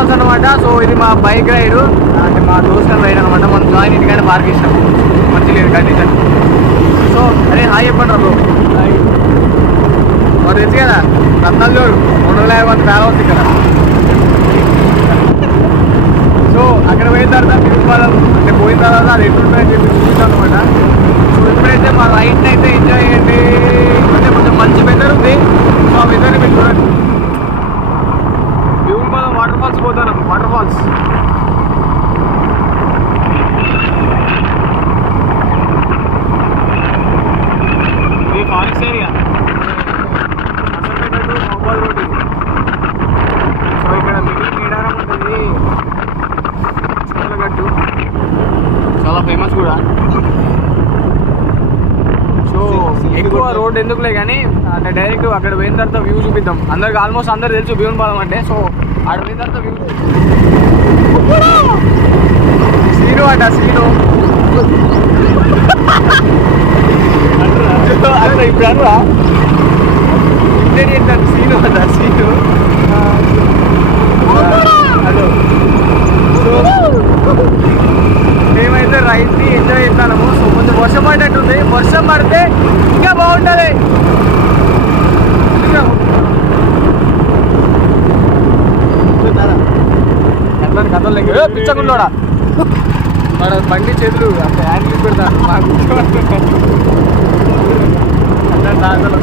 Falls అనమాట. So ఇది మా బైక్ రైడ్, అంటే మా దోస్తుల రైడ్ అనమాట. మనం జాయిన్ ఇంటికైనా పార్క్ ఇచ్చినాం, మంచి లేదు కండిషన్. సో అరే హాయ్ చెప్పండి బ్రో. హాయ్ మరి తెలుసు కదా రత్నాలు చూడు 250 ఫ్యాన్ ఇక్కడ. సో అక్కడ పోయిన తర్వాత తిరుమలం అంటే పోయిన తర్వాత అది ఎట్లుంటుందని చెప్పి చూపించాను అనమాట. సో ఎప్పుడైతే మా రైడ్ని అయితే ఎంజాయ్ చేయండి. అంటే కొంచెం మంచి వెదర్ ఉంది. సో ఆ వెదర్ని మీరు చూడండి. తిరుమలం వాటర్ ఫాల్స్ పోతాను. వాటర్ ఫాల్స్ ఇది ఫారెస్ట్ ఏరియా, అసలు మొబైల్ రోడ్. సో ఇక్కడ మిగిలిన నీడారం ఉంటుంది, గట్టు చాలా ఫేమస్ కూడా. సో ఎక్కువ రోడ్ ఎందుకులే కానీ అంటే డైరెక్ట్ అక్కడ పోయిన తర్వాత వ్యూ చూపిద్దాం. అందరికి ఆల్మోస్ట్ అందరు తెలుసు భీమవరం అంటే. సో ఆడ పోయిన తర్వాత వ్యూ సీను అంట సీను అంటే ఇప్పుడు అనురా ఇంటెలిజెంట్ సీను అంట సీను. హలో. సో మేమైతే రైడ్ని ఎంజాయ్ చేస్తాము. సో కొంచెం వర్షం పడేటట్టుంది, వర్షం పడితే ఇంకా బాగుంటుంది. అట్లా కథలు లెక్క పిచ్చకుండా మన బండి చేతులు అంటే హ్యాండిల్ పెడతాను మాకు అట్లా దాంట్లో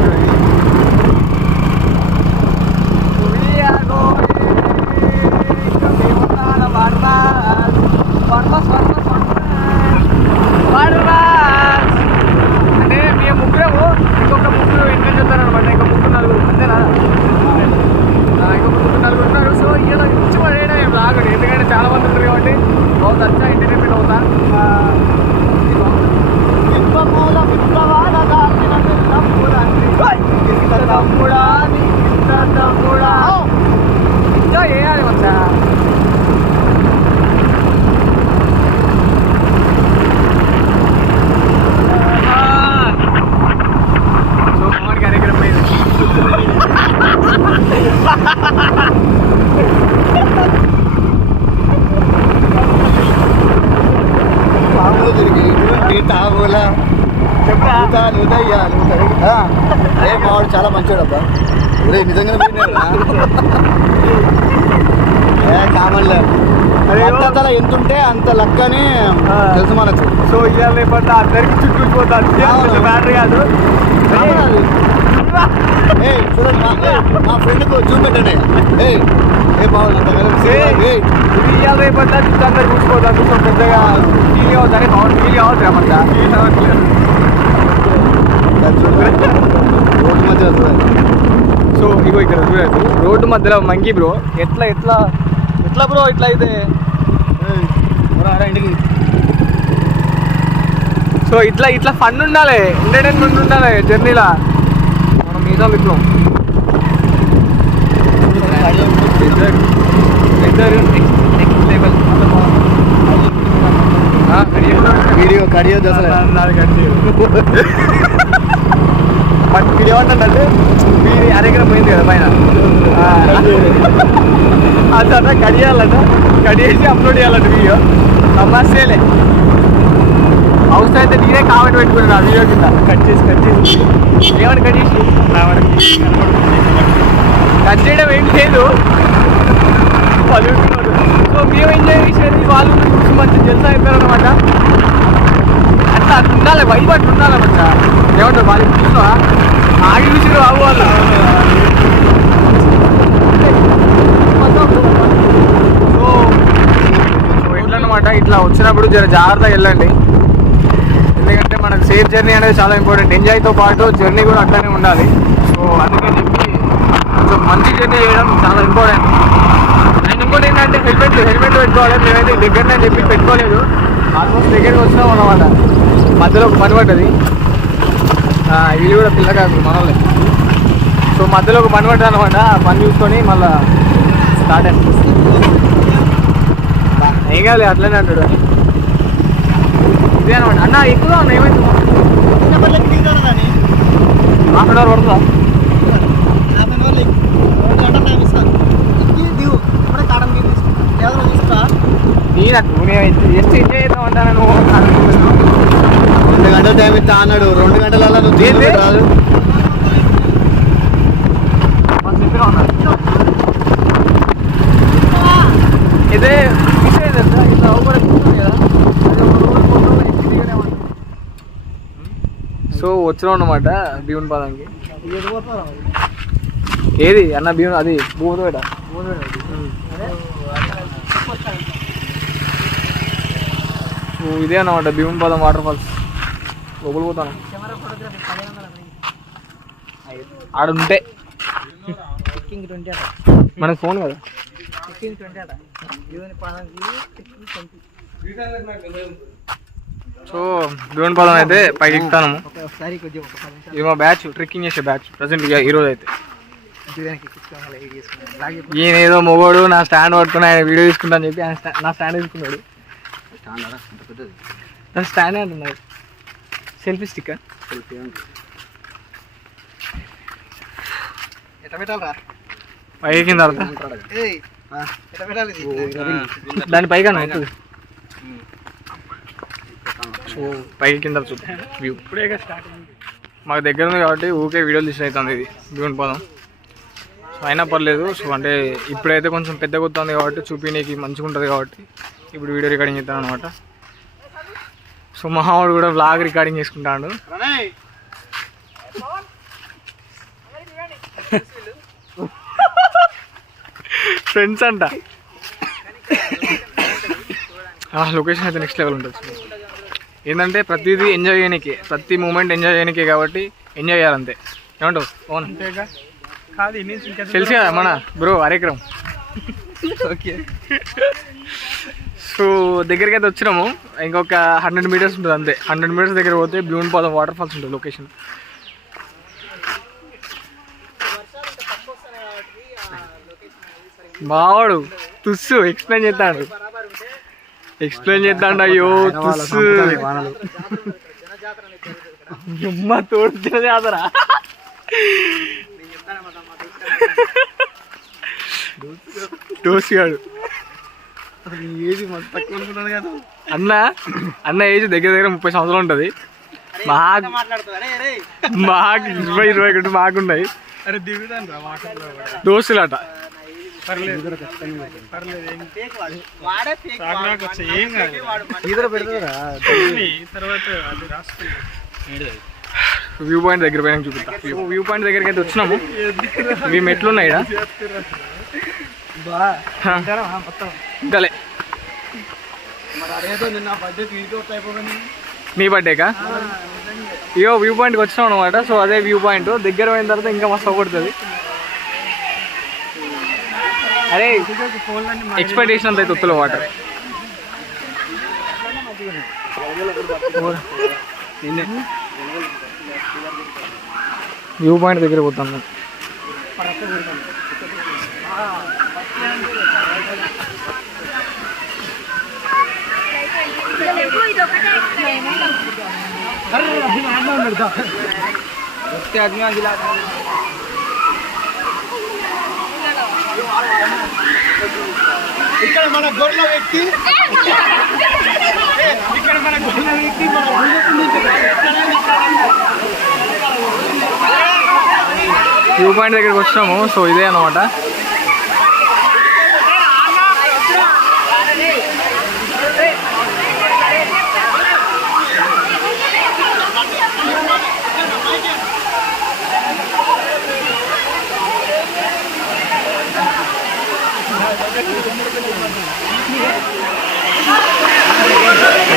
అంటే మేము ముగ్గురేమో ఇంకొక ముగ్గురు వెంటనే చెప్తారనమాట. ఇంకో ముగ్గురు నలుగురు అంతేనా, ఇంకొక ముగ్గురు నలుగురు ఉన్నారు. సో ఇలా ఇచ్చి పడేయడం ఏం రాగడు, ఎందుకంటే చాలా మంది ఉంటారు కాబట్టి बहुत अच्छा एंटरटेनमेंट होता है. ఎంజాయ్ చేయాలి మంచిగా. సో మామిడి కార్యక్రమం అయింది. మావాడు చాలా మంచోడు అబ్బా. నిజంగా కామన్లే అలా ఎంత ఉంటే అంత లక్ అని తెలుసు మనకు. సో ఇవాళ రేపట్ల అందరికి చుట్టూ పోతాను బ్యాటరీ కాదు. చూడండి మా ఫ్రెండ్కు చూపెట్టండి. ఇది ఇవాళ రేపట్ల చుట్టూ అందరు చూసిపోతాను. సో పెద్దగా ఫీల్ అవుతానే బాగుంది, ఫీల్ అవుతుంది అన్నమాట. ఫీల్ అవ్వట్లేదు రోడ్డు మధ్య. సో ఇగో ఇక్కడ చూడదు రోడ్డు మధ్యలో మంకీ బ్రో. ఎట్లా ఎట్లా ఎట్లా బ్రో ఇట్లా అయితే ఇంటికి. సో ఇట్లా ఇట్లా ఫన్ ఉండాలి, ఎంటర్టైన్మెంట్ ఉండాలి జర్నీలా. మనం మీద విప్లవం వీడియో కడియో దసరా బట్ వీడు ఏమంటాడంటే వీడి అరెకరం పోయింది కదా పైన, అదంతా కడియాలంట, కడియేసి అప్లోడ్ చేయాలంట వీడియో. సమస్యలే అవసరం అయితే నేనే కామెంట్ పెట్టుకున్నాను ఆ వీడియో కింద. కట్ చేసి ఏమని కట్ చేసి కట్ చేయడం ఏం లేదు పలుకుతున్నాడు. సో మేము ఎంజాయ్ చేసేది వాళ్ళు చూసి మంచి జల్సా అయిపోయారు అనమాట. అట్లా అట్లా ఉండాలి, వైబ్ అట్లా ఉండాలన్నమాట. ఏమంటారు వాళ్ళు చూసినా ఆగి చూసిరు బాబు వాళ్ళు. సో ఎట్లా అనమాట, ఇట్లా వచ్చినప్పుడు జర జాగ్రత్తగా వెళ్ళండి. ఎందుకంటే మనకు సేఫ్ జర్నీ అనేది చాలా ఇంపార్టెంట్. ఎంజాయ్తో పాటు జర్నీ కూడా అట్లానే ఉండాలి. సో అందుకని చెప్పి కొంచెం మంచి జర్నీ చేయడం చాలా ఇంపార్టెంట్. అండ్ ఇంకోటి ఏంటంటే హెల్మెట్ పెట్టుకోవాలి. మేమైతే దగ్గరనే చెప్పి పెట్టుకోలేదు. ఆల్మోస్ట్ దగ్గరికి వచ్చినాం అన్నమాట. మధ్యలో ఒక పని పడ్డది, వీళ్ళు కూడా పిల్లకాదు మనోళ్ళే. సో మధ్యలో ఒక పని పడ్డది అనమాట. ఆ పని చూసుకొని మళ్ళీ స్టార్ట్ అయింది. ఏం కాదు అట్లనే అంటాడు. ఇదే అనమాట. అన్న ఎక్కువ ఉన్నా ఏమైంది? హాఫ్ అన్ అవర్ పడుతుందా? హాఫ్ అన్ అవర్ 1 గంట టైం ఇస్తాను. దిగు ఇప్పుడే కాడం తీసుకుంటాను. జస్ట్ ఎంజాయ్ చేద్దాం అంటాను నువ్వు. 2 గంటల టైం ఇస్తా అన్నాడు. 2 గంటలలో నువ్వు ఏంది? రాదు. ఇదే విషయం తెలుసా, ఇట్లా ఓవర్ కదా. సో వచ్చినాం అన్నమాట భీముని పాదంకి. ఏది అన్న భీముని అది భూమిపేట. సో ఇదే అన్నమాట భీముని పాదం వాటర్ ఫాల్స్. లోపల పోతాను ఆడుంటే మనకు ఫోన్ కదా. సో భీముని పాదం అయితే పైకి ఎక్కుతాను. ఇది మా బ్యాచ్, ట్రెక్కింగ్ చేసే బ్యాచ్ ప్రజెంట్ ఈరోజు అయితే. ఈయన ఏదో మొగోడు నా స్టాండ్ పట్టుకుని ఆయన వీడియో తీసుకుంటా అని చెప్పి ఆయన నా స్టాండ్ తీసుకున్నాడు. నా స్టాండ్ అంటున్నాడు. సెల్ఫీ స్టిక్ పైకి కింద దాని పైగా అవుతుంది. సో పైకి కింద చూద్దాం వ్యూ. మాకు దగ్గర ఉంది కాబట్టి ఊకే వీడియోలు తీసిన అవుతుంది ఇది భీముని పాదం. సో అయినా పర్లేదు. సో అంటే ఇప్పుడైతే కొంచెం పెద్దగా వస్తుంది కాబట్టి చూపించడానికి మంచిగా ఉంటుంది కాబట్టి ఇప్పుడు వీడియో రికార్డింగ్ చేస్తాను అనమాట. సో మావాడు కూడా వ్లాగ్ రికార్డింగ్ చేసుకుంటాడు. ఫ్రెండ్స్ అంట. లొకేషన్ అయితే నెక్స్ట్ లెవెల్ ఉంటుంది. ఏంటంటే ప్రతిదీ ఎంజాయ్ చేయడానికి, ప్రతి మూమెంట్ ఎంజాయ్ చేయడానికే కాబట్టి ఎంజాయ్ చేయాలంతే. ఏమంటావు అవును తెలుసు కదా మన బ్రో హరేక్రమ్. ఓకే సో దగ్గరికి అయితే వచ్చినాము. ఇంకొక 100 మీటర్స్ ఉంటుంది అంతే. 100 మీటర్స్ దగ్గర పోతే భీముని పాదం వాటర్ ఫాల్స్ ఉంటుంది లొకేషన్. మావాడు తుస్సు ఎక్స్ప్లెయిన్ చేస్తాడు. అయ్యో తుస్సు తోడు జాతరా. దోసిగాడు ఏజ్ అన్న ఏజ్ దగ్గర 30 సంవత్సరాలు ఉంటుంది. మాకు 21 మాకున్నాయి దోస్తులట. వ్యూ పాయింట్ దగ్గర పోయినా చూపిస్తా. వ్యూ పాయింట్ దగ్గరికి అయితే వచ్చినాము. ఇవి మెట్లు ఉన్నాయి గలే. మీ బర్త్డేకా? ఇయో వ్యూ పాయింట్కి వచ్చినాం అనమాట. సో అదే వ్యూ పాయింట్. దగ్గర పోయిన తర్వాత ఇంకా మస్తు పడుతుంది. అరే ఎక్స్పెక్టేషన్ అంత అయితే ఉత్తలో వాటర్. వ్యూ పాయింట్ దగ్గర పోతాను. ఇక్కడ మన గొర్రెల వ్యక్తి వ్యూ పాయింట్ దగ్గరికి వచ్చాము. సో ఇదే అన్నమాట.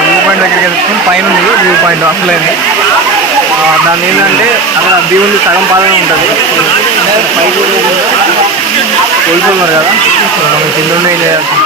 వ్యూ పాయింట్ దగ్గరికి వెళ్తున్నాం. పైన ఉంది వ్యూ పాయింట్ అసలైంది. దాని ఏంటంటే అక్కడ దేవుని సగం పాదమే ఉంటుంది. పైకి కోల్పోతున్నారు కదా, కింద ఉండే చేయాల్సి.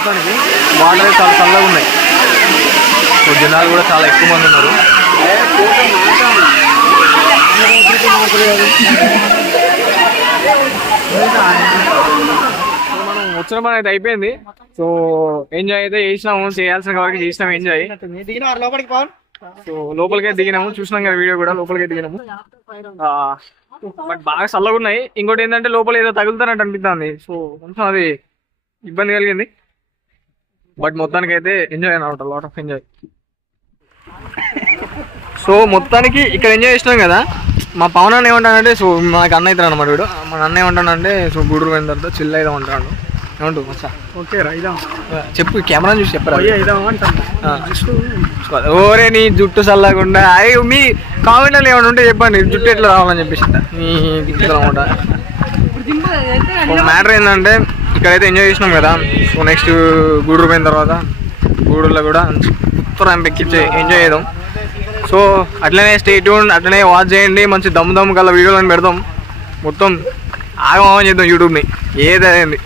మొత్తానికి వాటర్ చాలా చల్లగా ఉన్నాయి. సో జనాలు కూడా చాలా ఎక్కువ మంది ఉన్నారు. మనం వచ్చిన పని అయితే అయిపోయింది. సో ఎంజాయ్ అయితే చేసినాము, చేయాల్సిన వరకు చేసినాము ఎంజాయ్. సో లోపలికి దిగినాము, చూసినాం కదా వీడియో కూడా, లోపలికి దిగినాము. బట్ బాగా చల్లగా ఉన్నాయి. ఇంకోటి ఏంటంటే లోపల ఏదో తగులుతానట్టు అనిపిస్తుంది. సో కొంచెం అది ఇబ్బంది కలిగింది. బట్ మొత్తానికి అయితే ఎంజాయ్ అనమాట, లాట్ ఆఫ్ ఎంజాయ్. సో మొత్తానికి ఇక్కడ ఎంజాయ్ చేసినాం కదా. మా పవన్ అన్న ఏమంటానంటే, సో నాకు అన్న అవుతాడు అనమాట వీడు. మా అన్న ఏమంటానంటే, సో గూడూరు పోయిన తర్వాత చిల్ అయితే ఉంటాడు. ఏమంటు ఓకే రైదా చెప్పు, కెమెరా చూసి చెప్పరా. ఓరే నీ జుట్టు చల్లకుండా అయ్యి మీ కామెంట్లో ఏమైనా ఉంటే చెప్పండి, జుట్టు ఎట్లా రావాలని చెప్పేసి. నీ జుట్టు అనమాట. మ్యాటర్ ఏంటంటే ఇక్కడైతే ఎంజాయ్ చేసినాం కదా. సో నెక్స్ట్ గూడూరు పోయిన తర్వాత గూడూరులో కూడా ఉత్తరం ఎక్కించి ఎంజాయ్ చేద్దాం. సో అట్లనే స్టే ట్యూన్, అట్లనే వాచ్ చేయండి. మంచి దమ్ము గల వీడియోలను పెడదాం. మొత్తం ఆగమని చేద్దాం యూట్యూబ్ని, ఏదైంది.